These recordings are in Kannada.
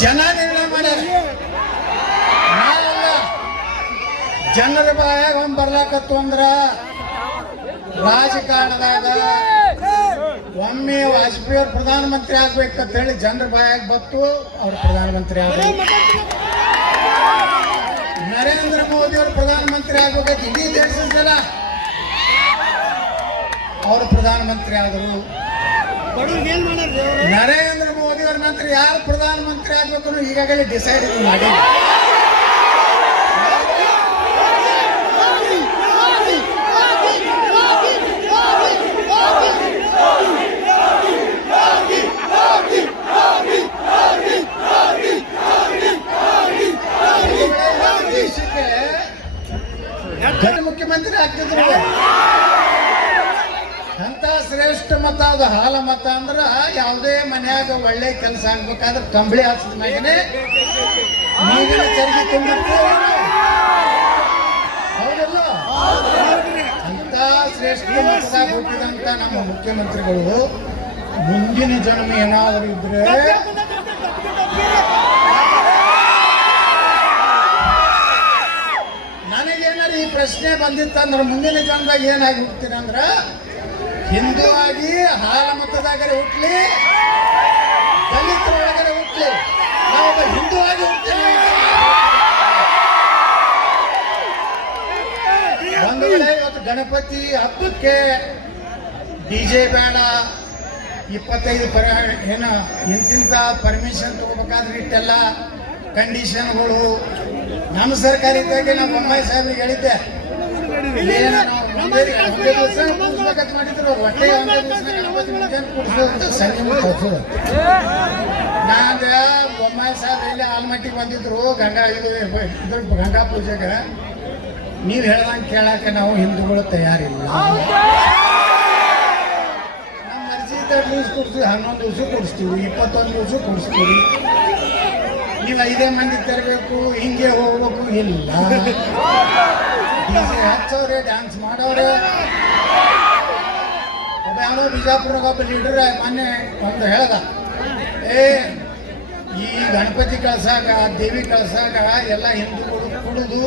ಜನ ನಿರ್ಣಯ ಮಾಡ್ಯಾರ. ಜನರ ಬಾಯಾಗ ಒಂದ್ ಬರ್ಲಾಕತ್ತು ಅಂದ್ರ ರಾಜಕಾರಣದಾಗ ಒಮ್ಮೆ ವಾಜಪೇಯಿ ಅವ್ರು ಪ್ರಧಾನಮಂತ್ರಿ ಆಗ್ಬೇಕಂತ ಹೇಳಿ ಜನರ ಬಾಯಾಗ ಬತ್ತು, ಅವ್ರು ಪ್ರಧಾನಮಂತ್ರಿ ಆಗ್ಬೇಕು. ನರೇಂದ್ರ ಮೋದಿ ಅವರು ಪ್ರಧಾನಮಂತ್ರಿ ಆಗ್ಬೇಕಂತ ಇಡೀ ದೇಶದ ಜನ ಅವರು ಪ್ರಧಾನಮಂತ್ರಿ ಆದರು. ನರೇಂದ್ರ ಮೋದಿ ಅವ್ರ ನಂತರ ಯಾರು ಪ್ರಧಾನಮಂತ್ರಿ ಆಗ್ಬೇಕು ಈಗಾಗಲೇ ಡಿಸೈಡ್ ಮಾಡಿ ಶ್ರೇಷ್ಠ ಮತ ಅದು ಹಾಲ ಮತ ಅಂದ್ರ ಯಾವುದೇ ಮನ್ಯಾಗ ಒಳ್ಳೆ ಕೆಲಸ ಆಗ್ಬೇಕಾದ್ರೆ ಕಂಬಳಿ ಹಾಸಿದ ಮ್ಯಾಗನೆ ನೀರಿನ ಚರ್ಗಿ ಹೌದಲ್ಲ? ಅಂತ ಶ್ರೇಷ್ಠ ಮತದಾಗ ಹುಟ್ಟಿದಂತ ನಮ್ಮ ಮುಖ್ಯಮಂತ್ರಿಗಳು, ಮುಂದಿನ ಜನ್ಮ ಏನಾದರೂ ಇದ್ರೆ ನನಗೇನಾರು ಈ ಪ್ರಶ್ನೆ ಬಂದಿತ್ತಂದ್ರೆ ಮುಂದಿನ ಜನ್ಮದಾಗ ಏನಾಗಿ ಹೋಗ್ತೀನಿ ಅಂದ್ರ ಹಿಂದೂ ಆಗಿ ಹಾಲ ಮತದಾಗರೆ ಹುಟ್ಲಿ, ದಲಿತರೊಳಗರೆ ಹುಟ್ಲಿ. ನಾವು ಹಿಂದೂ ಆಗಿ ವೇಳೆ ಇವತ್ತು ಗಣಪತಿ ಹಬ್ಬಕ್ಕೆ ಡಿಜೆ ಬೇಡ. ಇಪ್ಪತ್ತೈದು ಪರ, ಏನ, ಇಂತಿಂತ ಪರ್ಮಿಷನ್ ತಗೋಬೇಕಾದ್ರೆ ಇಟ್ಟೆಲ್ಲ ಕಂಡೀಷನ್ಗಳು ನಮ್ಮ ಸರ್ಕಾರ ಇದ್ದಾಗ ನಾವು ಬೊಮ್ಮಾಯಿ ಸಾಹೇಬ್ರಿಗೆ ಹೇಳಿದ್ದೆ. ನಾನು ಬೊಮ್ಮಾಯಿ ಸಾಹೇಬ್ ಇಲ್ಲಿ ಆಲ್ಮಟ್ಟಿಗೆ ಬಂದಿದ್ರು ಗಂಗಾ ಇದು ಇದ್ರ ಗಂಗಾ ಪೂಜೆಗೆ. ನೀವು ಹೇಳ್ದಂಗೆ ಕೇಳಕ್ಕೆ ನಾವು ಹಿಂದೂಗಳು ತಯಾರಿಲ್ಲ. ನಮ್ಮ ಇದ್ದಾಗ ದಿವ್ಸ ಕೊಡ್ತೀವಿ ಹನ್ನೊಂದು ದಿವಸ ಕೊಡಿಸ್ತೀವಿ ಇಪ್ಪತ್ತೊಂದು ದಿವಸ ಕೊಡಿಸ್ತೀವಿ. ನೀವು ಐದೇ ಮಂದಿ ತರಬೇಕು ಹಿಂಗೆ ಹೋಗ್ಬೇಕು ಇಲ್ಲ. ಹಚ್ಚವ್ರೆ ಡ್ಯಾನ್ಸ್ ಮಾಡೋರು. ಒಬ್ಬ ಯಾವನೋ ಬಿಜಾಪುರದಾಗ ಒಬ್ಬ ಲೀಡರ್ ಮೊನ್ನೆ ಒಂದು ಹೇಳ್ದ, ಏ, ಈ ಗಣಪತಿ ಕಳ್ಸಾಗ ದೇವಿ ಕಳ್ಸಾಗ ಎಲ್ಲ ಹಿಂದೂಗಳು ಕುಡಿದು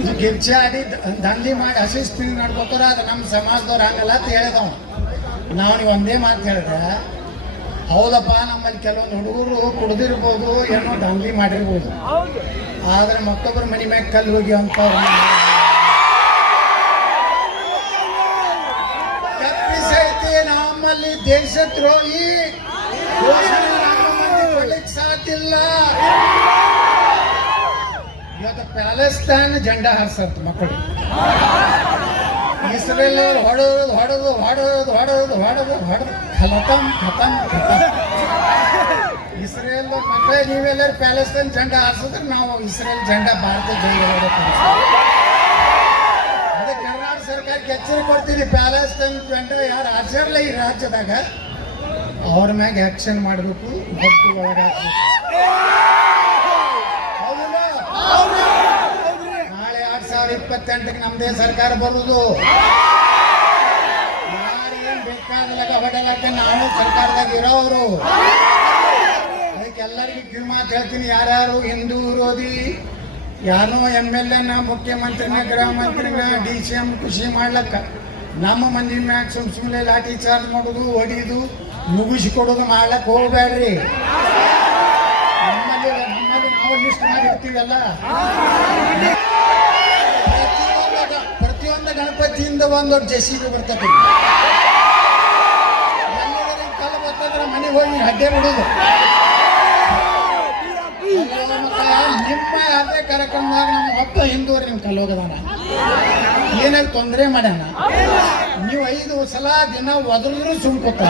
ಇದು ಗಿರ್ಚೆ ಆಡಿ ದಂಧಿ ಮಾಡಿ ಹಸಿಸ್ತೀನಿ ನಡ್ಕೋತಾರ ಅದು ನಮ್ಮ ಸಮಾಜದವ್ರು ಹಂಗಲ್ಲ ಅಂತ ಹೇಳಿದವ ನಾವು ನೀವು ಒಂದೇ ಮಾತು ಹೇಳಿದೆ, ಹೌದಪ್ಪ, ನಮ್ಮಲ್ಲಿ ಕೆಲವೊಂದು ಹುಡುಗರು ಕುಡ್ದಿರ್ಬೋದು, ಏನೋ ದಂಧಿ ಮಾಡಿರ್ಬೋದು. ಆದ್ರೆ ಮತ್ತೊಬ್ಬರ ಮನೆ ಮ್ಯಾಗ ಕಲ್ಲು ಹೋಗಿ ಅಂತ ತಪ್ಪಿಸೈತಿ ನಮ್ಮಲ್ಲಿ ದೇಶದ್ರೋಹಿ ಘೋಷಣೆ ನಮ್ಮ ಮಂದಿ ಕೊಡ್ಲಿಕ್ಕೆ ಸಾಧ್ಯ ಇಲ್ಲ ಇವತ್ತು ಪ್ಯಾಲೆಸ್ಟೈನ್ ಜೆಂಡಾ ಹಾರಿಸಂತ ಮಕ್ಕಳು. ಇಸ್ರೇಲ್ ಹೊಡೆದು ಹೊಡೆದು ಹೊಡೆದು ಹೊಡೆದು ಹೊಡೆದು ಹೊಡೆದು ಖತಮ್ ಖತಮ್ ಇಸ್ರೇಲ್ ಮಕ್ಕಳೇ ನೀವೆಲ್ಲರೂ ಪ್ಯಾಲೆಸ್ಟೈನ್ ಜೆಂಡಾ ಹಾರಿಸಿದ್ರೆ ನಾವು ಇಸ್ರೇಲ್ ಜಂಡ ಭಾರತ ಜಂಡ ಅದಕ್ಕೆ ಕರ್ನಾಟಕ ಸರ್ಕಾರಕ್ಕೆ ಎಚ್ಚರಿಕೆ ಕೊಡ್ತೀನಿ, ಪ್ಯಾಲೆಸ್ಟೈನ್ ಜೆಂಡಾ ಯಾರು ಹಾರಿಸಿರಲ್ಲ ಈ ರಾಜ್ಯದಾಗ, ಅವ್ರ ಮ್ಯಾಗ ಆಕ್ಷನ್ ಮಾಡಬೇಕು ಭಕ್ತಿ ಒಳಗಾಕ್ಬೇಕು ಹೌದಿಲ್ಲ? ನಾಳೆ ಎರಡ್ ಸಾವಿರ ಇಪ್ಪತ್ತೆಂಟಕ್ಕೆ ನಮ್ದೇ ಸರ್ಕಾರ ಬರುವುದು. ಯಾರು ಏನ್ ಬೇಕಾದ ಹೊಡೆಲಾಕ ನಾನು ಸರ್ಕಾರದಾಗ ಇರೋರು. ಎಲ್ಲರಿಗೂ ಕಿವಿ ಮಾತು ಹೇಳ್ತೀನಿ. ಯಾರ್ಯಾರು ಹಿಂದೂ ವಿರೋಧಿ ಯಾರೋ ಎಂ ಎಲ್ ಎನ ಮುಖ್ಯಮಂತ್ರಿನ, ಗೃಹ ಮಂತ್ರಿನ ಡಿ ಸಿ ಎಂ ಖುಷಿ ಮಾಡ್ಲಕ್ಕ, ನಮ್ಮ ಮಂದಿ ಮ್ಯಾಗ ಸುಮ್ ಸುಮ್ಮನೆ ಲಾಠಿ ಚಾರ್ಜ್ ಮಾಡೋದು ಹೊಡಿಯೋದು ಮುಗಿಸಿಕೊಡೋದು ಮಾಡ್ಲಕ್ ಹೋಗ್ಬೇಡ್ರಿ ನಮ್ಮಲ್ಲಿ ನಮ್ಮಲ್ಲಿ ನಾವು ಲಿಸ್ಟ್ ಮಾಡಿರ್ತೀವಲ್ಲ? ಪ್ರತಿಯೊಂದು ಗಣಪತಿಯಿಂದ ಒಂದು ಜೆಸಿಬಿ ಬರ್ತದೆ. ಕಲ್ಲು ಬರ್ತದ್ರೆ ಮನೆಗೆ ಹೋಗಿ ಅಡ್ಡೆ ಬಿಡೋದು. ನಿಮ್ಮ ಅದೇ ಕಾರ್ಯಕ್ರಮದಾಗ ನಮ್ಮ ಹೊತ್ತ ಹಿಂದೂರು ನಿಮ್ಮ ಕಲ್ಲೋಗದಾನ ಏನಾಗ ತೊಂದರೆ ಮಾಡ್ಯಾನ? ನೀವು ಐದು ಸಲ ದಿನ ಒದರಿದ್ರು ಸುಮ್ಕೋತ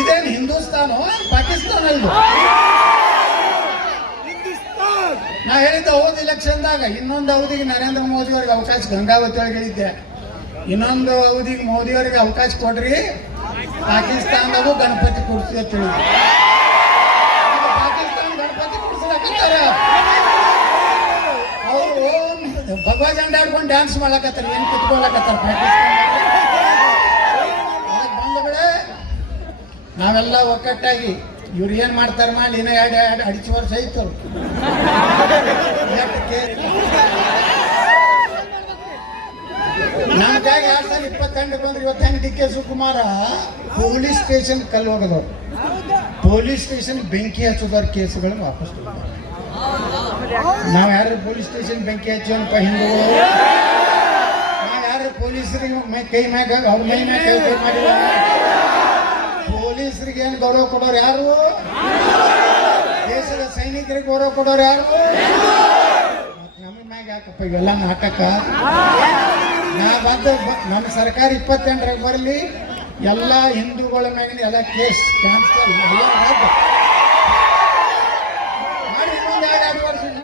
ಇದೇನು ಹಿಂದೂಸ್ತಾನ ಪಾಕಿಸ್ತಾನ ಇದು ನಾ ಹೇಳಿದ್ದೆ ಹೋದ ಇಲೆಕ್ಷನ್ದಾಗ, ಇನ್ನೊಂದು ಅವಧಿಗೆ ನರೇಂದ್ರ ಮೋದಿ ಅವ್ರಿಗೆ ಅವಕಾಶ, ಗಂಗಾವತಿ ಒಳಗೆ ಹೇಳಿದ್ದೆ. ಇನ್ನೊಂದು ಅವಧಿಗೆ ಮೋದಿ ಅವರಿಗೆ ಅವಕಾಶ ಕೊಡ್ರಿ, ಪಾಕಿಸ್ತಾನದಾಗೂ ಗಣಪತಿ ಕೊಡ್ತೀವಿ ಅಂತ ಹೇಳಿದ್ದೆ ಭಗವಾ ಜಂಡ ಡ್ಯಾನ್ಸ್ ಮಾಡ್ಲಕತ್ತಾರ ಏನು ಕಿತ್ಕೊಳಕತ್ತಾರ ಬಂದಗಳೇ ನಾವೆಲ್ಲ ಒಕ್ಕಟ್ಟಾಗಿ ಇವ್ರು ಏನ್ ಮಾಡ್ತಾರೆ ಮಾಡಿ, ಇನ್ನೂ ಎರಡು ಎರಡು ಅಡಿಚು ವರ್ಷ ಇತ್ತು ನಮ್ಮ ಎರಡ್ ಸಾವಿರದ ಇಪ್ಪತ್ತೆಂಟು ಬಂದ್ರೆ ಇವತ್ತು ಹೆಂಗ್ D K Shivakumar police station ಕಲ್ಲು ಹೋಗದವ್ರು. ಪೊಲೀಸ್ ಸ್ಟೇಷನ್ ಬೆಂಕಿ ಹಚ್ಚೋದವ್ರ ಕೇಸ್ಗಳನ್ನ ವಾಪಸ್ ತಗೊಂಡ್ರು. ನಾವ್ ಯಾರು ಪೊಲೀಸ್ ಸ್ಟೇಷನ್ ಬೆಂಕಿ ಹಚ್ಚೋನಪ್ಪ ಹಿಂದೂಗಳು ನಾವು ಯಾರು ಪೊಲೀಸರಿಗೆ ಕೈ ಮ್ಯಾಗ, ಅವ್ರ ಮೈ ಮ್ಯಾಗ ಕೈ ಮಾಡಿಲ್ಲ? ಪೊಲೀಸರಿಗೆ ಏನು ಗೌರವ ಕೊಡೋರು ಯಾರು? ದೇಶದ ಸೈನಿಕರಿಗೆ ಗೌರವ ಕೊಡೋರು ಯಾರು? ಮ್ಯಾಗ ಯಾಕಪ್ಪ ಇವೆಲ್ಲ ನಾಟಕ? ನಾ ಬಂದ ನಮ್ಮ ಸರ್ಕಾರ ಇಪ್ಪತ್ತೆಂಟರಾಗ ಬರಲಿ, ಎಲ್ಲ ಹಿಂದೂಗಳ ಮ್ಯಾಗಿನ ಎಲ್ಲ ಕೇಸ್, ಕ್ಯಾನ್ಸಲ್, ಎಲ್ಲ